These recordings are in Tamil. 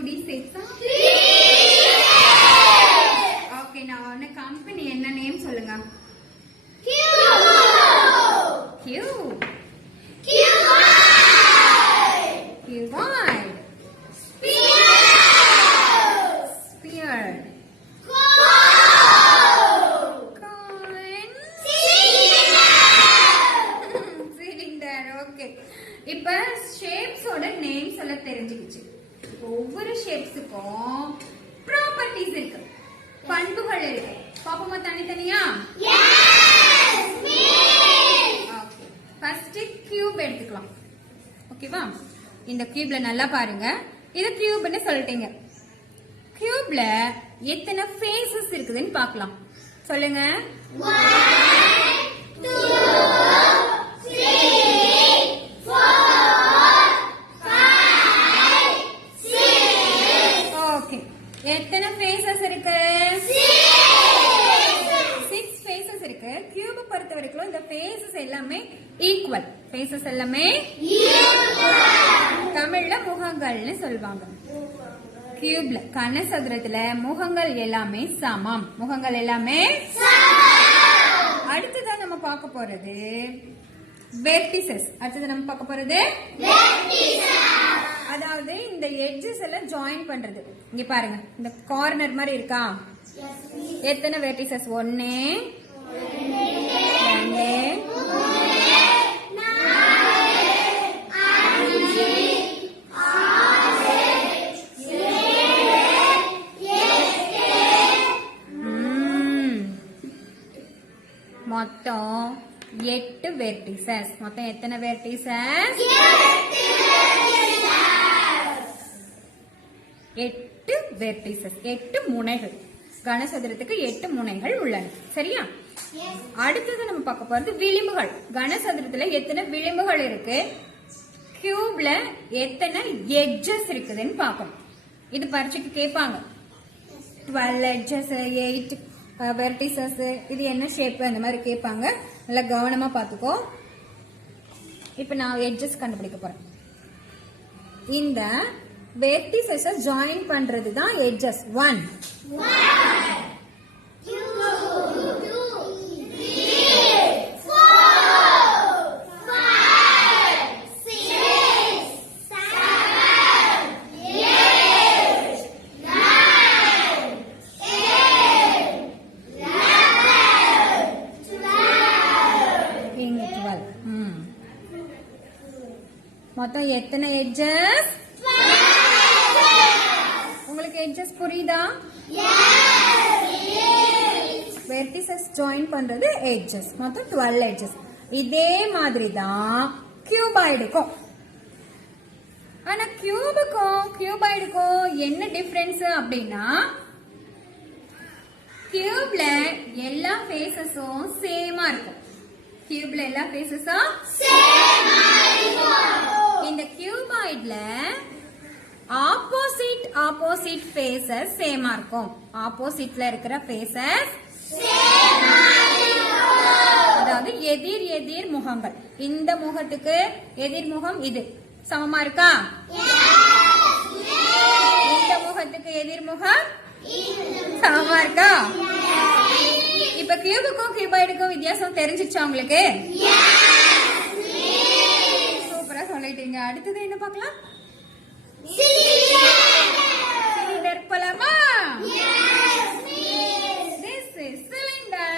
2D sets? Okay, now on a company enna name solunga. Cube. Cuboid. Sphere. Cylinder. Okay. இப்ப shapes ஓட names எல்லாம் தெரிஞ்சிக்கிச்சு. ஒவ்வொரு shapesக்கும் properties இருக்கு, பண்புகள் இருக்கு. பாப்போமா தனித்தனியா? Yes miss. Okay. First cube எடுத்துக்கலாம். ஓகேவா? இந்த கியூப்ல நல்லா பாருங்க. இது கியூப்னு சொல்லிட்டீங்க. கியூப்ல எத்தனை ஃபேஸஸ் இருக்குதுன்னு பார்க்கலாம். சொல்லுங்க. 1 2 3 4 5 6. ஓகே. எத்தனை ஃபேஸஸ் இருக்கு? 6 ஃபேஸஸ் இருக்கு. கியூப் பொறுத்த வரைக்கும் இந்த ஃபேஸஸ் எல்லாமே ஈக்குவல். ஃபேஸஸ் எல்லாமே தமிழ்ல முகங்கள்னு சொல்வாங்க. கியூப்ல கனசதுரத்துல முகங்கள் எல்லாமே சமம். முகங்கள் எல்லாமே அடுத்ததான் நம்ம பார்க்க போறது வெர்டிசஸ். அடுத்தது நம்ம பார்க்க போறது அதாவது இந்த எட்ஜஸ் எல்லாம் ஜாயின் பண்றது. இங்க பாருங்க, இந்த கார்னர் மாதிரி இருக்கா? எத்தனை வெர்டிசஸ்? 1 மொத்தம் 8 வெர்டிசஸ். மொத்தம் எத்தனை வெர்டிசஸ்? 8 வெர்டிசஸ். 8 முனைகள். கனசதுரத்துக்கு 8 முனைகள் உள்ளன. சரியா? அடுத்தது நம்ம பார்க்க போறது விளிம்புகள். கனசதுரத்துல எத்தனை விளிம்புகள் இருக்கு, கியூப்ல எத்தனை எட்ஜஸ் இருக்குதுன்னு பார்க்கணும். இது பரீட்சைக்கு கேட்பாங்க. 12 எட்ஜஸ், 8 வெர்டிசஸ், இது என்ன ஷேப், அந்த மாதிரி கேட்பாங்க. நல்லா கவனமா பாத்துக்கோ. இப்ப நான் எட்ஜஸ் கண்டுபிடிக்க போறேன். இந்த வெர்டிசஸ் ஜாயின் பண்றது தான் எட்ஜஸ். 1 2 3 4 5 6 7 8 9 மொத்தம் எத்தனை எட்ஜஸ்? உங்களுக்கு எட்ஜஸ் புரியுதா? வெர்டிசஸ் ஜாயின் பண்றது எட்ஜஸ். மொத்தம் 12 எட்ஜஸ். இதே மாதிரி தான் கியூபாய்டுக்கும். ஆனா கியூபுக்கும் கியூபாய்டுக்கும் என்ன டிஃபரன்ஸ் அப்படின்னா, கியூப்ல எல்லா ஃபேஸஸும் சேமா இருக்கும். கியூப்ல எல்லா ஃபேஸஸும் சேமா இருக்கும். இந்த கியூபாய்ட்ல ஆப்போசிட் ஃபேஸஸ் சேமா இருக்கும். ஆப்போசிட்ல இருக்கிற ஃபேஸஸ் சேமா இருக்கும். அதாவது எதிர் எதிர் முகங்கள். இந்த முகத்துக்கு எதிர் முகம் இது சமமா இருக்கா? இந்த முகத்துக்கு எதிர் முகம் சமமா இருக்கா? இப்ப கியூபுக்கும் கியூபாய்டுக்கும் வித்தியாசம் தெரிஞ்சிச்சா உங்களுக்கு? சூப்பரா சொல்லிட்டீங்க. அடுத்தது என்ன பார்க்கலாம்? சிலிண்டர் போலாமா? This is cylinder.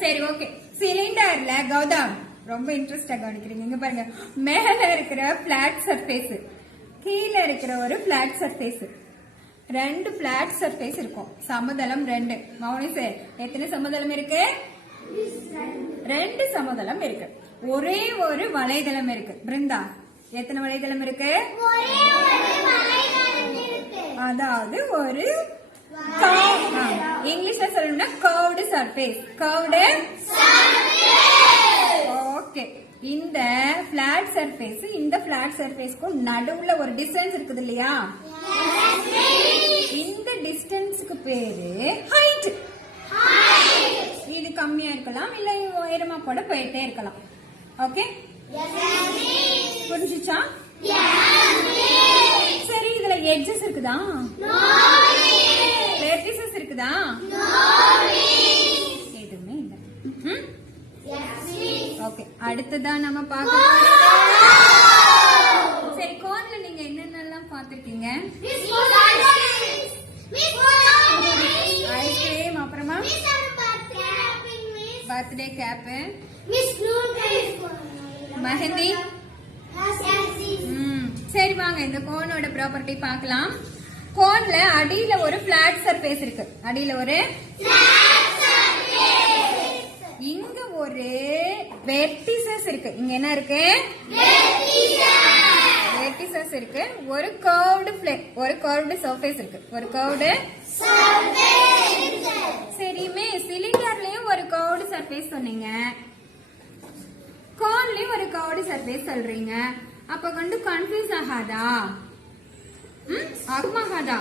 சரி, ஓகே. சிலிண்டர்ல கௌதம் ரொம்ப இன்ட்ரெஸ்டா கவனிக்கிறீங்க. இங்க பாருங்க, மேல இருக்கிற பிளாட் சர்ஃபேஸ், கீழே இருக்கிற ஒரு பிளாட் சர்ஃபேஸ், 2 பிளாட் சர்ஃபேஸ் இருக்கும். சமதளம் 2. மௌனிசே, எத்தனை சமதளம் இருக்கு? 2 சமதளம் இருக்கு. ஒரே ஒரு வளைதளம் இருக்கு. பிருந்தா, எத்தனை வளைதளம் இருக்கு? அதாவது ஒரு இங்கிலீஷ்ல சொல்லணும்னா கர்வ்டு சர்ஃபேஸ். Curved okay. இந்த பிளாட் சர்ஃபேஸ் இந்த பிளாட் சர்ஃபேஸ்க்கும் நடுவுல ஒரு டிஸ்டன்ஸ் இருக்குது இல்லையா? இந்த டிஸ்டன்ஸ்க்கு பேரு ஹைட். இது கம்மியா இருக்கலாம், இல்ல உயரமா கூட போயிட்டே இருக்கலாம். ஓகே, புரிஞ்சுச்சா? சரி, இதுல எட்ஜஸ் இருக்குதா? வெர்டிசஸ் இருக்குதா? எதுவுமே இல்ல. ஓகே, அடுத்ததா நம்ம பார்க்க போறது. சரி, கோன்ல நீங்க என்னென்னலாம் பார்த்திருக்கீங்க? ஐஸ்கிரீம், அப்புறமா பர்த்டே கேப், மெஹந்தி. சரி, வாங்க இந்த கோனோட ப்ராப்பர்ட்டி பார்க்கலாம். கோன்ல அடியில ஒரு பிளாட் சர்ஃபேஸ் இருக்கு. அடியில ஒரு, இங்க ஒரு வெர்டிசஸ் இருக்கு. இங்க என்ன இருக்கு? வெர்டிசஸ் இருக்கு. ஒரு கர்வ்டு பிளேன், ஒரு கர்வ்டு சர்ஃபேஸ் இருக்கு. ஒரு கர்வ்டு சரிமே. சிலிண்டர்லயும் ஒரு கர்வ்டு சர்ஃபேஸ் சொன்னீங்க, கோன்லயும் ஒரு கர்வ்டு சர்ஃபேஸ் சொல்றீங்க. அப்ப வந்து கன்ஃபியூஸ் ஆகாதா? ஆகுமாகாதா?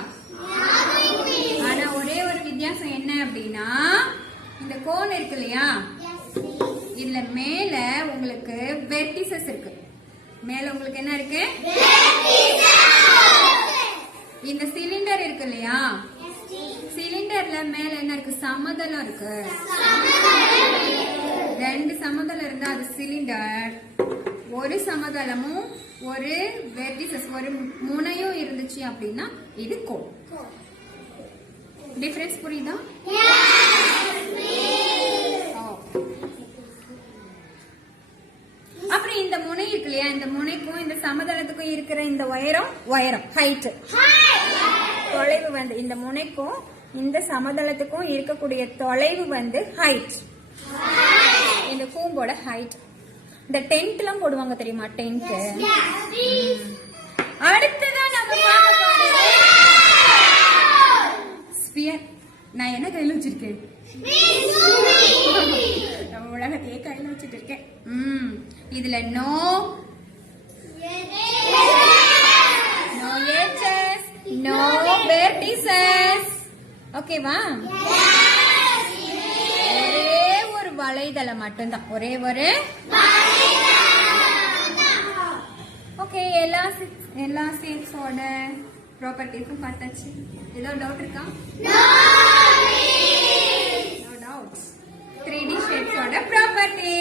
ஆனா ஒரே ஒரு வித்தியாசம் என்ன அப்படின்னா, இந்த கோன் இருக்கு இல்லையா, இதுல மேல உங்களுக்கு வெர்டிசஸ் இருக்கு. மேல உங்களுக்கு என்ன இருக்கு? இந்த சிலிண்டர் இருக்கு இல்லையா, சிலிண்டர்ல மேல என்ன இருக்கு? சமதளம் இருக்கு. ரெண்டு சமதளம் இருந்தா அது சிலிண்டர். ஒரு சமதளமும் ஒரு வெர்டிசஸ், ஒரு முனையும் இருந்துச்சு அப்படின்னா இது கோன். டிஃபரன்ஸ் புரியுதா? அப்புறம் இந்த முனை இருக்கு இல்லையா, இந்த முனைக்கும் இந்த சமதளத்துக்கும் இருக்கிற இந்த உயரம் ஹைட், தொலைவு வந்து இந்த முனைக்கும் இந்த சமதளத்துக்கும் இருக்கக்கூடிய தொலைவு வந்து ஹைட். இந்த கூம்போட ஹைட். இந்த டென்ட் எல்லாம் போடுவாங்க தெரியுமா, டென்ட். அடுத்ததான் நம்ம ஸ்பியர். நான் என்ன கையில வச்சிருக்கேன்? நம்ம உலகத்தையே கையில வச்சிட்டு இருக்கேன். இதுல நோ edges, no vertices. ஓகேவா? ஒரே ஒரு வளைதளம் மட்டும்தான். ஒரே ஒரு. ஓகே, எல்லா ஷேப்ஸோட ப்ராப்பர்ட்டிஸும் பார்த்தாச்சு. ஏதோ டவுட் இருக்கா? No doubt. 3D ஷேப்ஸோட property